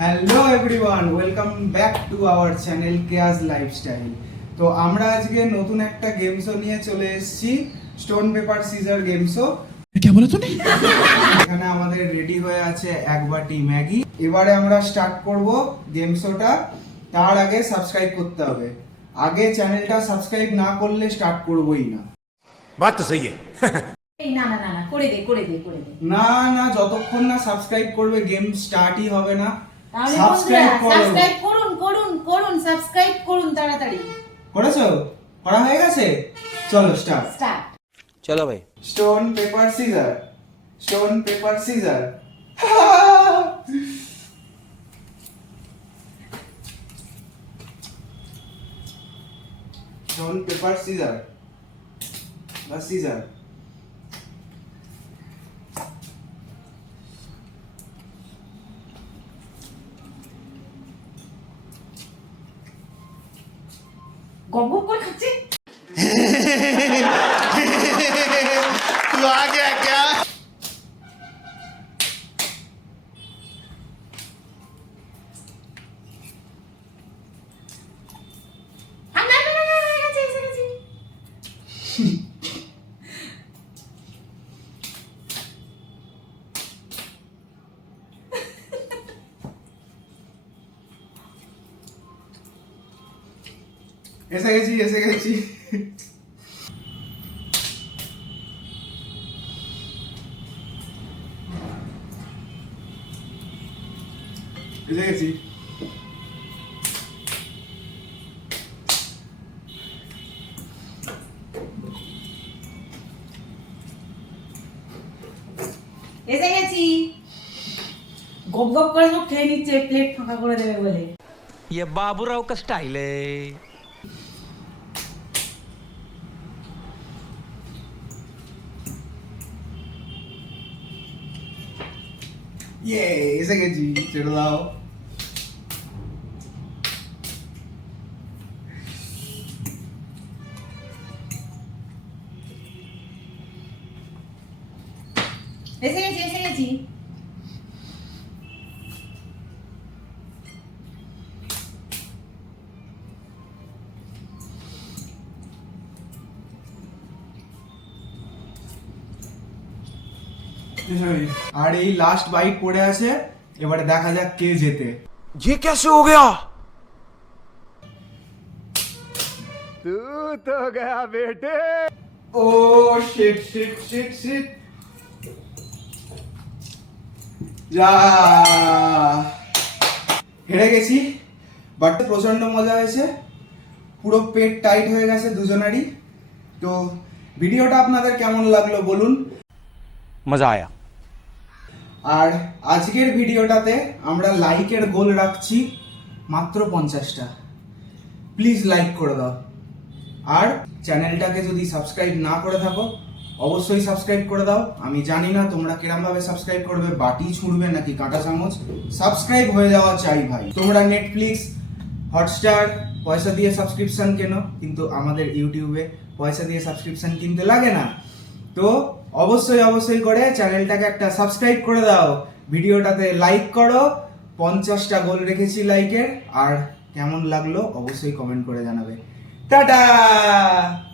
Hello everyone, welcome back to our channel chaos lifestyle. তো আমরা আজকে নতুন একটা গেম শো নিয়ে চলে এসেছি, stone paper scissor game show. क्या बोला तूने? এখানে আমাদের রেডি হয়ে আছে এক বাটি ম্যাগি। এবারে আমরা স্টার্ট করব গেম শোটা। তার আগে সাবস্ক্রাইব করতে হবে। আগে চ্যানেলটা সাবস্ক্রাইব না করলে স্টার্ট করবই না। बात तो सही है। এই না না না না করে দে না না, যতক্ষণ না সাবস্ক্রাইব করবে গেম স্টার্টই হবে না। তাহলে সাবস্ক্রাইব সাবস্ক্রাইব করো। করুন সাবস্ক্রাইব করুন তাড়াতাড়ি করেছো? করা হয়ে গেছে? চলো স্টার্ট। স্টার্ট। चलो भाई। Stone paper scissor, stone paper scissor. Stone paper scissor বা সিজার। গপ গপ করে খাচ্ছে। तू आ गया क्या? না না না না হয়ে গেছে এসে গেছি। এসে গেছি এসে গেছি। এসে গেছি। এসে গেছি। গপ গপ করে সব খেয়ে নিচ্ছে, প্লেট ফাঁকা করে দেবে বলে। ये बाबूराव का स्टाइल है। ইয়ে, এসে গেছি, ছেড়ে দাও। এসে গেছি। আর এই লাস্ট বাইট পড়ে আছে, এবারে দেখা যাক কে জেতে। ये कैसे हो गया? तू तो गया बेटे। ও শিট শিট শিট শিট। যা, হেরে গেছি, বাট প্রচন্ড মজা হয়েছে। পুরো পেট টাইট হয়ে গেছে দুজনেরই। তো ভিডিওটা আপনাদের কেমন লাগলো বলুন। मजा आया। আর আজকের ভিডিওটাতে আমরা লাইকের গোল রাখছি মাত্র 50টা। প্লিজ লাইক করে দাও। আর চ্যানেলটাকে যদি সাবস্ক্রাইব না করে থাকো অবশ্যই সাবস্ক্রাইব করে দাও। আমি জানি না তোমরা কিরম ভাবে সাবস্ক্রাইব করবে, বাটি ছুঁড়বে নাকি কাঁটা চামচ। সাবস্ক্রাইব হয়ে যাওয়া চাই ভাই। তোমরা নেটফ্লিক্স, হটস্টার পয়সা দিয়ে সাবস্ক্রিপশন কেনো, কিন্তু আমাদের ইউটিউবে পয়সা দিয়ে সাবস্ক্রিপশন কিনতে লাগে না। তো অবশ্যই করে চ্যানেলটাকে একটা সাবস্ক্রাইব করে দাও। ভিডিওটাতে লাইক করো। 50টা গোল রেখেছি লাইকের। আর কেমন লাগলো অবশ্যই কমেন্ট করে জানাবে। টাটা।